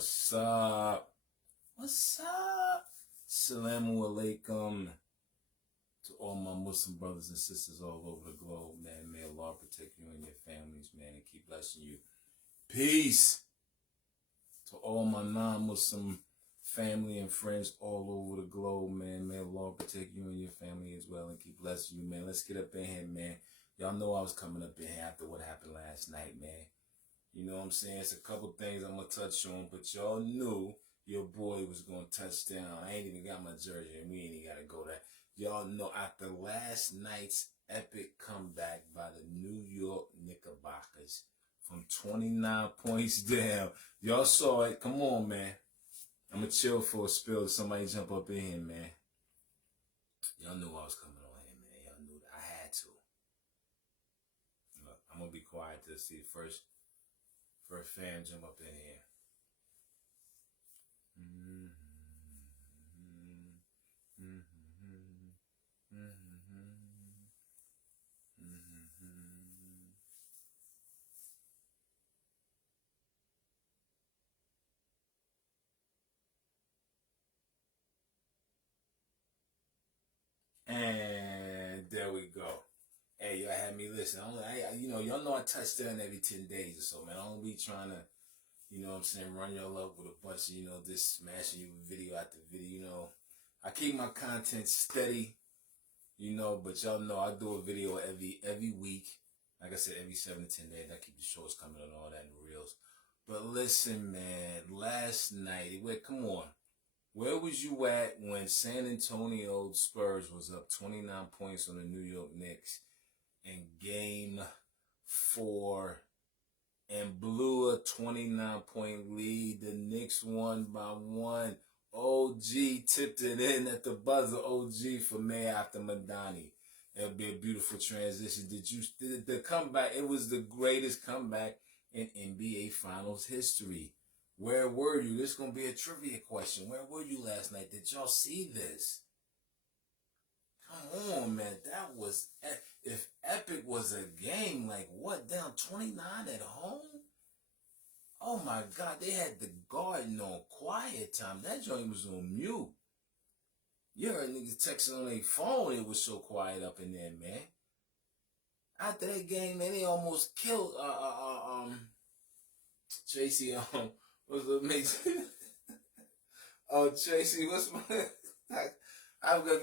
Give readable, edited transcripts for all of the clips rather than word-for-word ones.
What's up? What's up? Assalamu alaikum to all my Muslim brothers and sisters all over the globe, man. May Allah protect you and your families, man, and keep blessing you. Peace to all my non-Muslim family and friends all over the globe, man. May Allah protect you and your family as well and keep blessing you, man. Let's get up in here, man. Y'all know I was coming up in here after what happened last night, man. You know what I'm saying? It's a couple things I'm going to touch on, but y'all knew your boy was going to touch down. I ain't even got my jersey, and we ain't even got to go there. Y'all know after last night's epic comeback by the New York Knickerbockers from 29 points down. Y'all saw it. Come on, man. I'm going to chill for a spill. Somebody jump up in here, man. Y'all knew I was coming on here, man. Y'all knew that I had to. Look, I'm going to be quiet to see first fan jump up in here. And there we go. Hey, y'all had me listen. Y'all know I touch down every 10 days or so, man. I don't be trying to, you know what I'm saying, run y'all up with a bunch of, this smashing you video after video, I keep my content steady, but y'all know I do a video every week. Like I said, every 7 to 10 days. I keep the shorts coming and all that and the reels. But listen, man, last night, come on. Where was you at when San Antonio Spurs was up 29 points on the New York Knicks in Game 4 and blew a 29-point lead? The Knicks won by 1. OG tipped it in at the buzzer. OG for May after Madani. It'll be a beautiful transition. Did the comeback? It was the greatest comeback in NBA Finals history. Where were you? This is going to be a trivia question. Where were you last night? Did y'all see this? Come on, man. That was, if epic was a game, like what, down 29 at home? Oh my God, they had the Garden on quiet time. That joint was on mute. You heard niggas texting on their phone. It was so quiet up in there, man. After that game, man, they almost killed, Tracy, what's the mix? Oh, Tracy, what's my...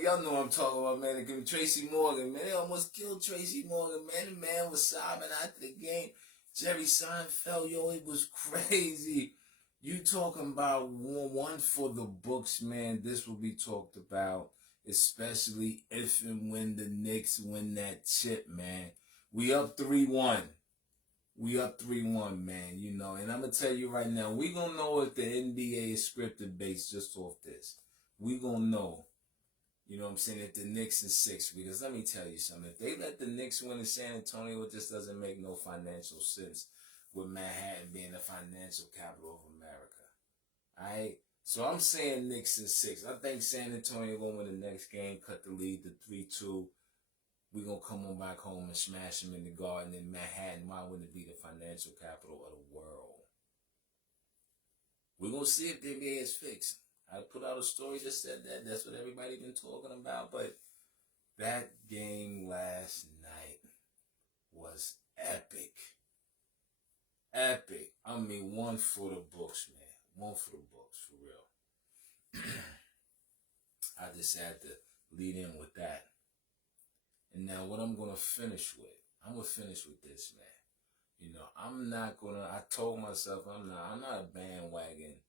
y'all know what I'm talking about, man. Tracy Morgan, man. They almost killed Tracy Morgan, man. The man was sobbing after the game. Jerry Seinfeld, yo, it was crazy. You talking about one for the books, man. This will be talked about, especially if and when the Knicks win that chip, man. We up 3-1. We up 3-1, man, and I'm going to tell you right now, we going to know if the NBA is scripted based just off this. We going to know, you know what I'm saying, if the Knicks is 6. Because let me tell you something. If they let the Knicks win in San Antonio, it just doesn't make no financial sense with Manhattan being the financial capital of America. All right? So I'm saying Knicks is 6. I think San Antonio going to win the next game, cut the lead to 3-2. We're going to come on back home and smash them in the Garden in Manhattan. Why wouldn't it be the financial capital of the world? We're going to see if the NBA is fixed. I put out a story that said that. That's what everybody been talking about. But that game last night was epic. Epic. I mean, one for the books, man. One for the books, for real. I just had to lead in with that. And now what I'm going to finish with, this, man. I'm not going to, I told myself I'm not a bandwagon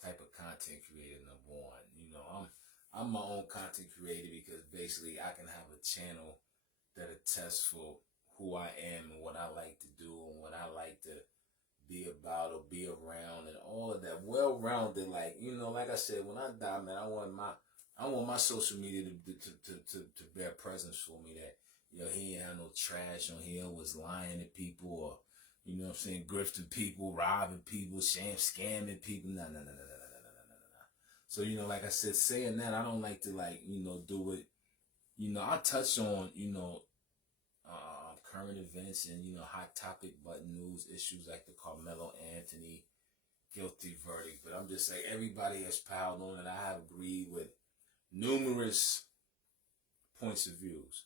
type of content creator, number one. I'm my own content creator because basically I can have a channel that attests for who I am and what I like to do and what I like to be about or be around and all of that. Well-rounded, like I said, when I die, man, I want my social media to bear presence for me that, he ain't have no trash on here, was lying to people or, grifting people, robbing people, scamming people. No. So, like I said, saying that, I don't like to, do it. I touch on, current events and, hot topic button news issues like the Karmelo Anthony guilty verdict. But just like everybody has piled on, and I have agreed with numerous points of views.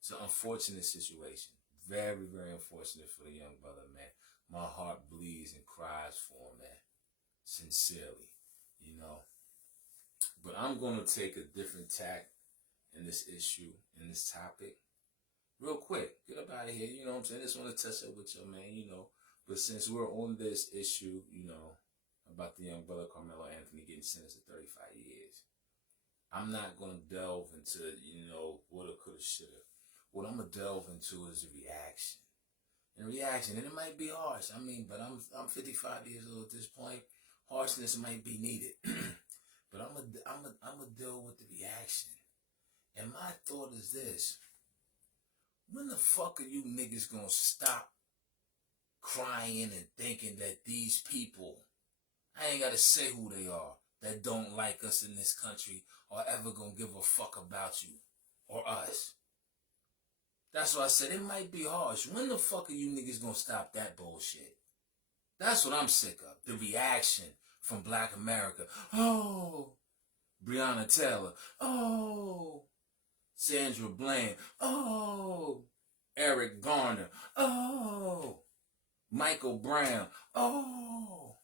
It's an unfortunate situation. Very, very unfortunate for the young brother, man. My heart bleeds and cries for him, man. Sincerely, you know. But I'm going to take a different tack in this issue, in this topic. Real quick, get up out of here, you know what I'm saying? I just want to touch up with you, man, you know. But since we're on this issue, you know, about the young brother Karmelo Anthony getting sentenced to 35 years, I'm not going to delve into, you know, woulda, coulda, shoulda. What I'm going to delve into is the reaction. And reaction, and it might be harsh. I mean, but I'm 55 years old at this point. Harshness might be needed. But I'm gonna deal with the reaction. And my thought is this. When the fuck are you niggas gonna stop crying and thinking that these people, I ain't gotta say who they are, that don't like us in this country are ever gonna give a fuck about you or us? That's why I said it might be harsh. When the fuck are you niggas gonna stop that bullshit? That's what I'm sick of. The reaction from Black America. Oh, Breonna Taylor. Oh, Sandra Bland. Oh, Eric Garner. Oh, Michael Brown. Oh,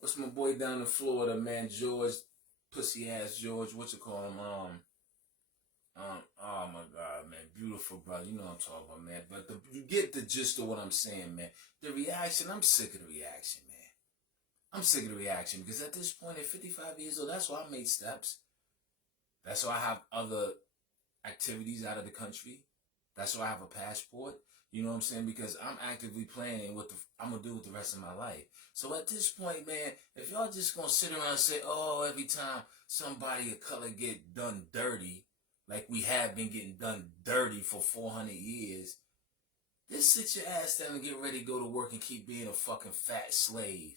what's my boy down in Florida, man? George, pussy ass George. What you call him? Oh my God, man, beautiful brother. You know what I'm talking about, man. But you get the gist of what I'm saying, man. The reaction, I'm sick of the reaction, man. I'm sick of the reaction because at this point, at 55 years old, that's why I made steps. That's why I have other activities out of the country. That's why I have a passport. You know what I'm saying? Because I'm actively planning what I'm going to do with the rest of my life. So at this point, man, if y'all just going to sit around and say, oh, every time somebody of color get done dirty, like we have been getting done dirty for 400 years, just sit your ass down and get ready to go to work and keep being a fucking fat slave.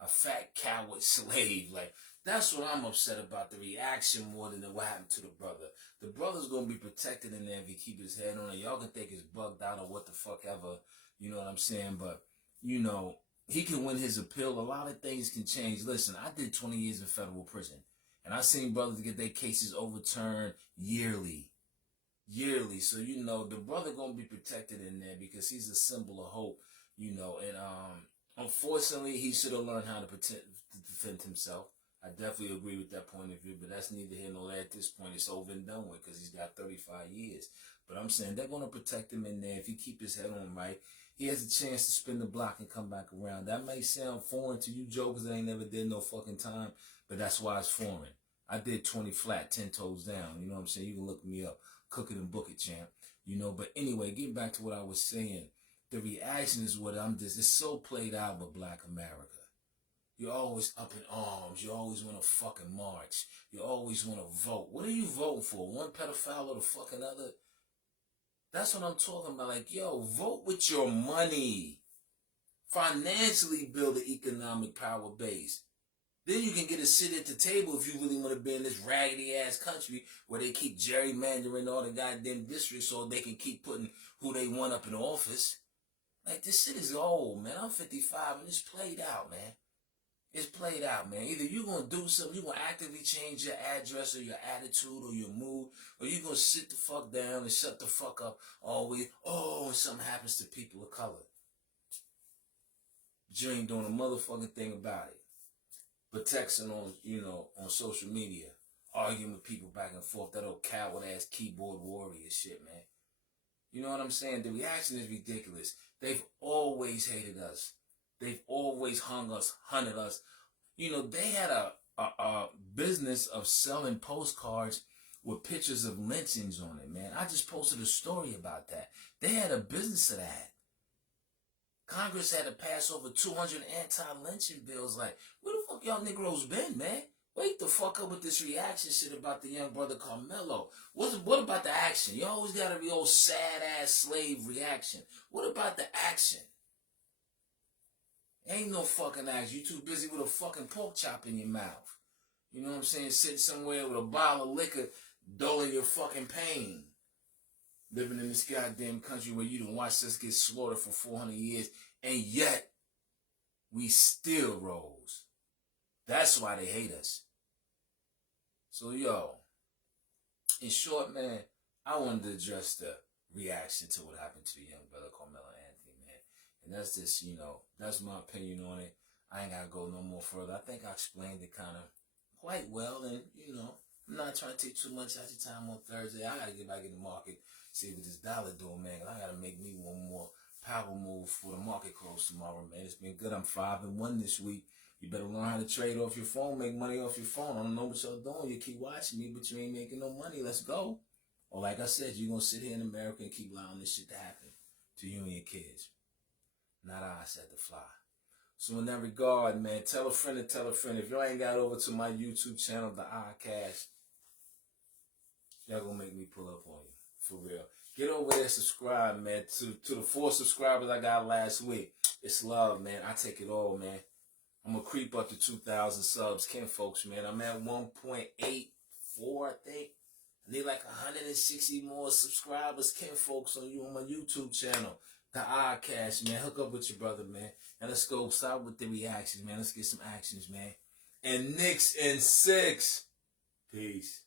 A fat coward slave. Like, that's what I'm upset about, the reaction more than what happened to the brother. The brother's going to be protected in there if he keep his head on it. Y'all can think it's bugged out or what the fuck ever. You know what I'm saying? But, you know, he can win his appeal. A lot of things can change. Listen, I did 20 years in federal prison. And I seen brothers get their cases overturned yearly. Yearly. So, you know, the brother going to be protected in there because he's a symbol of hope, you know. And, unfortunately, he should have learned how to defend himself. I definitely agree with that point of view, but that's neither here nor there at this point. It's over and done with because he's got 35 years. But I'm saying they're going to protect him in there. If he keep his head on right, he has a chance to spin the block and come back around. That may sound foreign to you jokers that ain't never did no fucking time, but that's why it's foreign. I did 20 flat, 10 toes down. You know what I'm saying? You can look me up. Cook it and book it, champ. You know, but anyway, getting back to what I was saying. The reaction is what it's so played out with Black America. You're always up in arms. You always want to fucking march. You always want to vote. What are you voting for? One pedophile or the fucking other? That's what I'm talking about. Like, yo, vote with your money. Financially build an economic power base. Then you can get a seat at the table if you really want to be in this raggedy ass country where they keep gerrymandering all the goddamn districts so they can keep putting who they want up in office. Like, this shit is old, man. I'm 55 and it's played out, man. It's played out, man. Either you're going to do something, you're going to actively change your address or your attitude or your mood, or you're going to sit the fuck down and shut the fuck up always. Oh, and something happens to people of color. But you ain't doing a motherfucking thing about it. But texting on, you know, on social media, arguing with people back and forth, that old coward-ass keyboard warrior shit, man. You know what I'm saying? The reaction is ridiculous. They've always hated us. They've always hunted us. You know, they had a business of selling postcards with pictures of lynchings on it, man. I just posted a story about that. They had a business of that. Congress had to pass over 200 anti-lynching bills. Like, where the fuck y'all Negroes been, man? Wake the fuck up with this reaction shit about the young brother Karmelo. What about the action? You always gotta be old sad-ass slave reaction. What about the action? Ain't no fucking action. You too busy with a fucking pork chop in your mouth. You know what I'm saying? Sitting somewhere with a bottle of liquor, dulling your fucking pain. Living in this goddamn country where you done watched us get slaughtered for 400 years, and yet we still rose. That's why they hate us. So, yo, in short, man, I wanted to address the reaction to what happened to young brother Karmelo Anthony, man. And that's just, that's my opinion on it. I ain't got to go no more further. I think I explained it kind of quite well. And, I'm not trying to take too much out your time on Thursday. I got to get back in the market, see what this dollar doing, man. I got to make me one more power move for the market close tomorrow, man. It's been good. I'm 5-1 this week. You better learn how to trade off your phone, make money off your phone. I don't know what y'all doing. You keep watching me, but you ain't making no money. Let's go. Or like I said, you're going to sit here in America and keep allowing this shit to happen to you and your kids. Not I said to fly. So in that regard, man, tell a friend and tell a friend. If y'all ain't got over to my YouTube channel, the iCash, y'all going to make me pull up on you. For real. Get over there, subscribe, man. To the 4 subscribers I got last week. It's love, man. I take it all, man. I'm going to creep up to 2,000 subs. Ken folks, man. I'm at 1.84, I think. I need like 160 more subscribers, Ken folks, on my YouTube channel. The iCash, man. Hook up with your brother, man. And let's go. Stop with the reactions, man. Let's get some actions, man. And Knicks in 6. Peace.